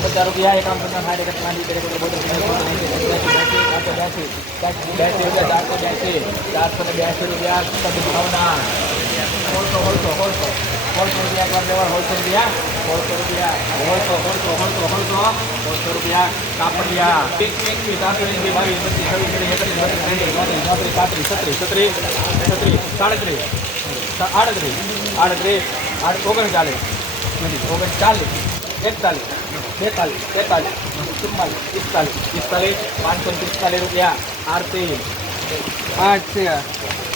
પચાસ રૂપિયા એકાવન પચાસ સાઠ એકત્રીસ પાંચ ત્રેસઠ બોતેર બ્યાસી બ્યાસી રૂપિયા ચારસો બ્યાસી ચારસો ને બ્યાસી રૂપિયા સત્તર ભાવના સોળસો સોળસો સોળસો સોળસો રૂપિયા એકવાર લેવા સોળસો રૂપિયા સોળસો રૂપિયા સોળસો સોળસો સોળસો સોળસો સોળસો રૂપિયા કાપડિયા એક એકવીસ ચારસો એકવીસ બાવીસ પચીસ છવ્વીસ ત્રીસ એકત્રીસ બત્રીસ ત્રીસ ચોત્રીસ ચોત્રીસ પાંત્રીસ છત્રીસ છત્રીસ છત્રીસ સાડત્રીસ આડત્રીસ આડત્રીસ આડ ઓગણચાલીસ ઓગણચાલીસ એકતાલીસ બેતાલીસ તેતાલીસ ચુમ્માલીસ પિસ્તાલીસ પિસ્તાલીસ પાંચસો ને પિસ્તાલીસ રૂપિયા આરતી આઠ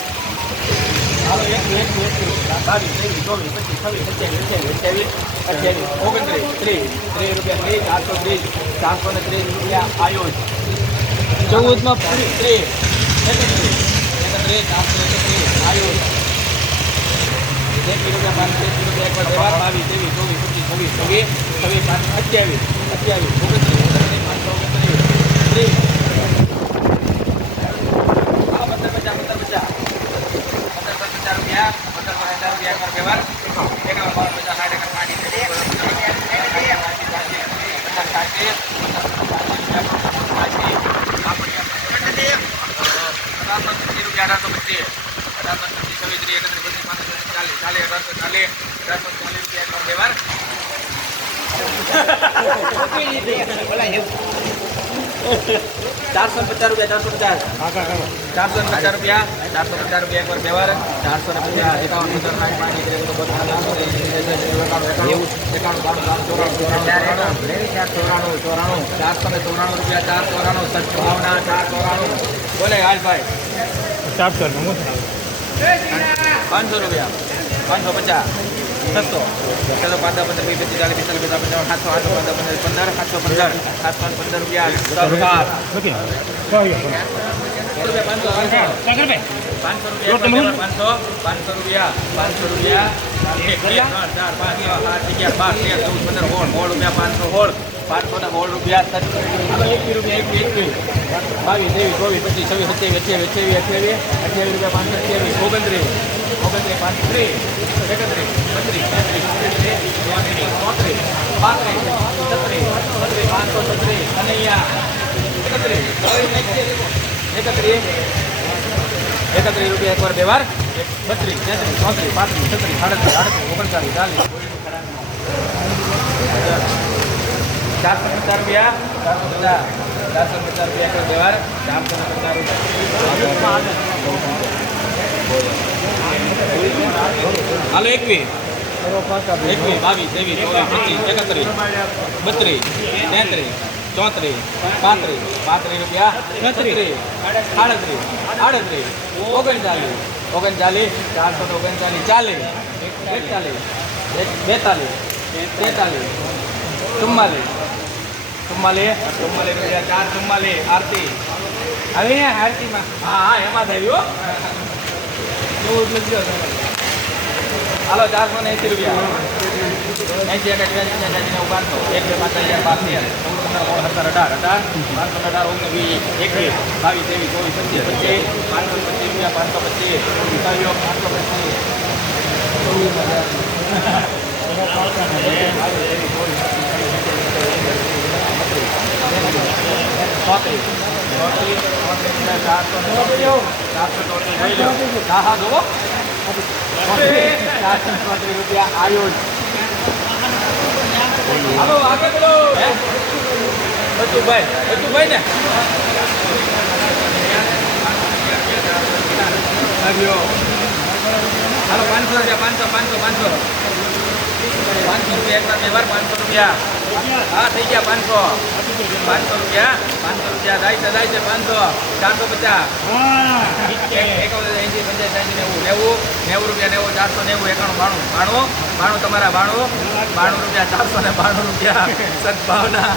ચૌદમાં ત્રીસ અઠ્યાવીસ અઠ્યાવીસ ઓગણત્રીસ પાંચસો ઓગણત્રીસ ત્રીસ હા પંદર પચાસ પંદર પચાસ પંદર પર પચાસ રૂપિયા પંદર પર હજાર રૂપિયા એકવાર વ્યવહાર એકાવન બાવન પચાસ સાઠ એકર પાંચ પચાસ સાઠી અઢારસો રૂપિયા અઢારસો પચીસ છવ્વીસ ત્રીસ એકત્રીસ બત્રીસ પાંત્રીસ ચાલીસ ચાલીસ અઢારસો ચાલીસ અઢારસો ચાલીસ રૂપિયા વ્યવહાર ચારસો ને પચાસ રૂપિયા ચારસો પચાસ. ચારસો ને પચાસ રૂપિયા ચારસો પચાસ રૂપિયા એકવાર વ્યવહાર. ચારસો ને પચાસ એકાવન પચાસ બાણું ચોરાણું ચોરાણું ચારસો ને ચોરાણું રૂપિયા ચાર ચોરાણું સદભાવના ચાર ચોરાણું. બોલે હાલ ભાઈ. ચારસો પાંચસો રૂપિયા. પાંચસો પચાસ. છસો છસો પાંચ દસ પંદર વીસ પચીસ ચાલીસ પિસ્તાલીસ પચાસ પંચાવન સાતસો આઠસો પંદર પંદર પંદર સાતસો પંદર સાતસો પંદર રૂપિયા સરકાર રૂપિયા પાંચસો પાંચસો પાંચસો રૂપિયા પાંચસો પાંચસો રૂપિયા પાંચસો રૂપિયા એક બે ત્રણ ચાર પાંચ છ સાત અગિયાર બાર તેર ચૌદ પંદર સોળ સોળ રૂપિયા પાંચસો સોળ. પાંચસો ને સોળ રૂપિયા એકવીસ રૂપિયા એકવીસ એકવીસ બાવીસ, ત્રેવીસ, ચોવીસ, પચીસ, છવ્વીસ, સત્યાવીસ, અઠ્યાવીસ અઠ્યાવીસ અઠ્યાવીસ રૂપિયા પાંચસો, અઠ્યાવીસ, ઓગણત્રીસ. પાંત્રીસ એકત્રીસ, બત્રીસ, તેત્રીસ ચોત્રીસ પાંત્રીસ પાંચસો, છત્રીસ, અને એકત્રીસ. એકત્રીસ. એકત્રીસ રૂપિયા એકવાર બે વાર. બત્રીસ, તેત્રીસ, ચોત્રીસ, પાંત્રીસ, છત્રીસ, સાડત્રીસ, આડત્રીસ, ઓગણચાલીસ, ચાલીસ. ચારસો પચાસ રૂપિયા ચારસો પચાસ ચારસો પચાસ રૂપિયા એકવાર બે વાર ચારસો ને પચાસ રૂપિયા હાલો એકવીસ એકવીસ બાવીસ, ત્રેવીસ, ચોવીસ, પચીસ, એકત્રીસ, બત્રીસ, તેત્રીસ, ચોત્રીસ, પાંત્રીસ પાંત્રીસ રૂપિયા, છત્રીસ, સાડત્રીસ, આડત્રીસ, ઓગણચાલીસ ઓગણચાલીસ, ચારસો ને ઓગણચાલીસ, ચાલીસ, એકતાલીસ એક- બેતાલીસ તેતાલીસ ચુમ્માલીસ. ચુમ્માલીસ. ચુમ્માલીસ રૂપિયા ચાર ચુમ્માલીસ આરતી. હવે આરતીમાં. હા હા એમાં થયું એવું એટલે જ હાલો ચારસો ને એંસી રૂપિયા. એંસી એક અઠ્યાસી પંચ્યાસી નેવું બારસો એક બે પાંચ હજાર ચૌદ સત્તર અઢાર અઢાર. પાંચસો અઢાર ઓગણીસ વીસ એકવીસ બાવીસ ત્રેવીસ ચોવીસ પચીસ પચીસ પાંચસો પચીસ રૂપિયા પાંચસો પચીસ. પાંચસો પચીસ. ચોત્રીસ રૂપિયા આવ્યો હાલો આગળ બોલો બચુભાઈ બચુભાઈ ને આવ્યો હાલો પાંચસો રૂપિયા. પાંચસો પાંચસો પાંચસો પાંચસો રૂપિયા બે વાર પાંચસો રૂપિયા હા થઈ ગયા પાંચસો પાંચસો રૂપિયા પાંચસો રૂપિયા થાય છે થાય છે પાંચસો ચારસો પચાસ એકાવન એંસી પંચાસી સાઠ નેવું નેવું નેવું રૂપિયા નેવું ચારસો નેવું એકાણું બાણું બાણું બાણું તમારા બાણું બાણું રૂપિયા ચારસો ને બાણું રૂપિયા સદભાવના